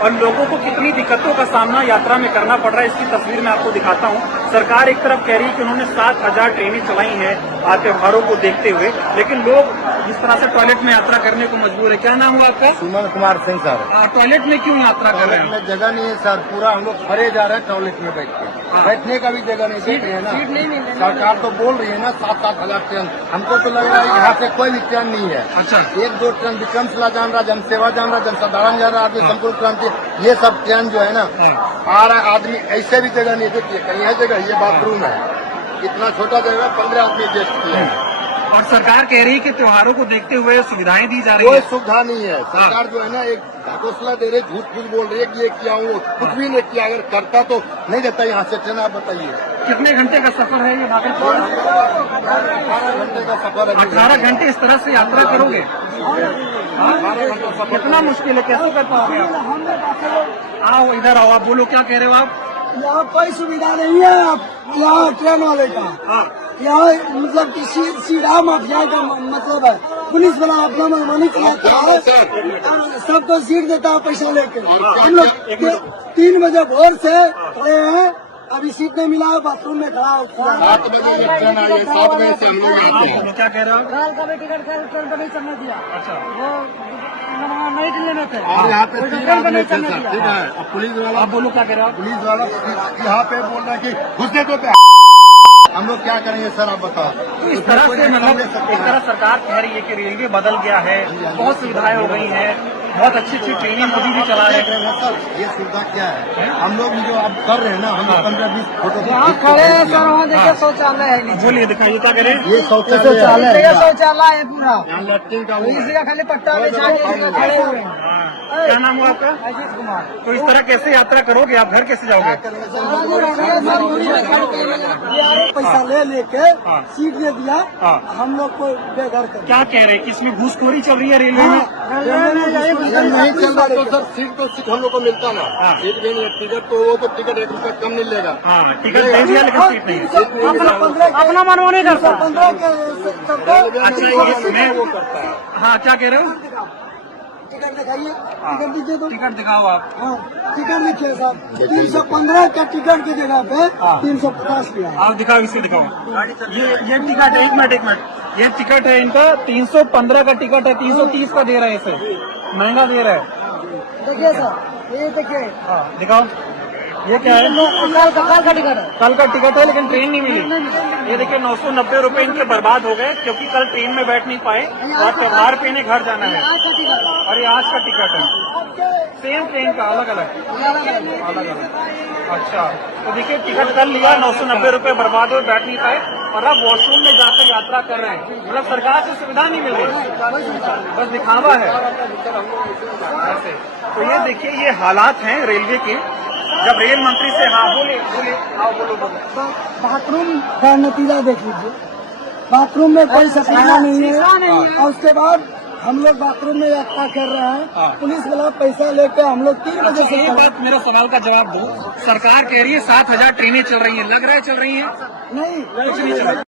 और लोगों को कितनी दिक्कतों का सामना यात्रा में करना पड़ रहा है, इसकी तस्वीर मैं आपको दिखाता हूँ। सरकार एक तरफ कह रही है कि उन्होंने 7,000 ट्रेनें चलाई हैं त्योहारों को देखते हुए, लेकिन लोग जिस तरह से टॉयलेट में यात्रा करने को मजबूर है। क्या नाम हुआ आपका? सुमन कुमार सिंह सर। टॉयलेट में क्यों यात्रा कर रहे हैं? में जगह नहीं है सर, पूरा हम लोग खड़े जा रहे हैं टॉयलेट में बैठ के। बैठने का भी जगह नहीं देख रहे हैं ना। सीट नहीं मिल रही। सरकार तो बोल रही है ना 7,000 ट्रेन, हमको तो लग रहा है यहाँ से कोई भी ट्रेन नहीं है। अच्छा, 1-2 ट्रेन विक्रमशिला जान रहा, जनसेवा जान रहा, जनसाधारण जान रहा, आदमी संपूर्ण क्रांति, ये सब ट्रेन जो है ना आ रहा आदमी, ऐसे भी जगह नहीं देती है। कहीं है जगह, ये बाथरूम है, इतना छोटा जगह 15 आदमी एडजस्ट किया है। और सरकार कह रही है कि त्योहारों को देखते हुए सुविधाएं दी जा रही है। कोई सुविधा नहीं है। सरकार जो है ना एक घोषणा दे रही, झूठ बोल रही है कि ये किया वो कुछ भी नहीं किया। अगर करता तो नहीं देता यहाँ से ट्रेन। आप बताइए कितने घंटे का सफर है ये? 18 घंटे का सफर है। 18 घंटे इस तरह से यात्रा करोगे? कितना मुश्किल है, कैसे कर पाओगे आप? आओ इधर आओ, आप बोलो, क्या कह रहे हो आप? यहाँ कोई सुविधा नहीं है। आप यहाँ ट्रेन वाले का यहाँ मतलब कि सीधा माफिया का मतलब है। पुलिस वाला अपना मनमानी चलाता है, सबको सीट देता है पैसा लेके। हम लोग 3 बजे भोर से खड़े हैं, अभी सीट नहीं मिला है, बाथरूम में खड़ा है। 7 बजे ट्रेन आई है, 7 बजे से हम लोग आते हैं। क्या कह रहे हो? ट्रेन का भी टिकट ट्रेन पर नहीं चलने दिया। अच्छा, वो नहीं लेने थे। और यहाँ पे 3 आदमी थे सर, ठीक है। और पुलिस वाला, आप बोलो, क्या कह रहे हो? पुलिस वाला यहाँ पे बोल रहा है कि घुसने को पे। हम लोग क्या करेंगे सर, आप बताओ। तो इस तरह से मतलब एक तरह सरकार कह रही है कि रेलवे बदल गया है, बहुत सुविधाएं हो गई हैं, बहुत अच्छी अच्छी ट्रेनें मोदी भी चला रहे हैं। सर ये सुविधा क्या है? हम लोग जो अब कर रहे हैं ना, हम लोग 15-20 फोटो खड़े हैं सर, वहाँ देखिए शौचालय है। बोलिए, दिखाइए, क्या करें? ये शौचालय शौचालय है पूरा, यहाँ लैट्रिन का वो इसी का खाली पट्टा बिछा के खड़े हुए हैं। क्या नाम हुआ आपका? अजीत कुमार। तो इस तरह कैसे यात्रा करोगे आप? घर कैसे जाओगे? पैसा ले लेके सीट दे दिया, हम लोग को बेघर कर। क्या कह रहे हैं कि इसमें घूसखोरी चल रही है रेलवे में? नहीं चल रहा तो सर सीट हम लोग को मिलता ना। सीट भी नहीं है, टिकट तो वो तो टिकट 1 रुपया कम नहीं लेगा। टिकट दे दिया लेकिन सीट नहीं। अपना मनमानी करता। 15 अच्छा, मैं वो करता है। हाँ, क्या कह रहे हो? टिकट दिखाइए, टिकट दीजिए तो। टिकट दिखाओ आप। हाँ, टिकट देखिए साहब, 315 का टिकट की जगह पे 350 लिया। आप दिखाओ, इसे दिखाओ। ये टिकट है, एक मिनट, ये टिकट है इनका 315 का टिकट है, 330 का दे रहे हैं, इसे महंगा दे रहा है। देखिए सर, ये देखिए, दिखाओ, ये क्या है? कल का टिकट है। कल का टिकट है लेकिन ट्रेन नहीं मिली। ये देखिए 990 रुपए इनके बर्बाद हो गए क्योंकि कल ट्रेन में बैठ नहीं पाए और त्योहार पे इन्हें घर जाना है। और ये आज का टिकट है, सेम ट्रेन का, अलग अलग। अच्छा, तो देखिए टिकट कल लिया, 990 रुपए बर्बाद हुए, बैठ नहीं पाए और अब वॉशरूम में जाकर यात्रा कर रहे हैं। मतलब सरकार से सुविधा नहीं मिल रही, बस दिखावा है ऐसे। तो ये देखिए, ये हालात हैं रेलवे के। जब रेल मंत्री से, हाँ बोले, हाँ बोलो। बाथरूम का नतीजा देख लीजिए, बाथरूम में कोई सफाई नहीं है। और उसके बाद हम लोग बाथरूम में यात्रा कर रहे हैं, पुलिस वाला पैसा लेकर हम लोग 3 बजे से। एक बात, मेरा सवाल का जवाब दो। सरकार कह रही है 7,000 ट्रेनें चल रही हैं, लग रहा है चल रही हैं? नहीं, कुछ नहीं चल रही।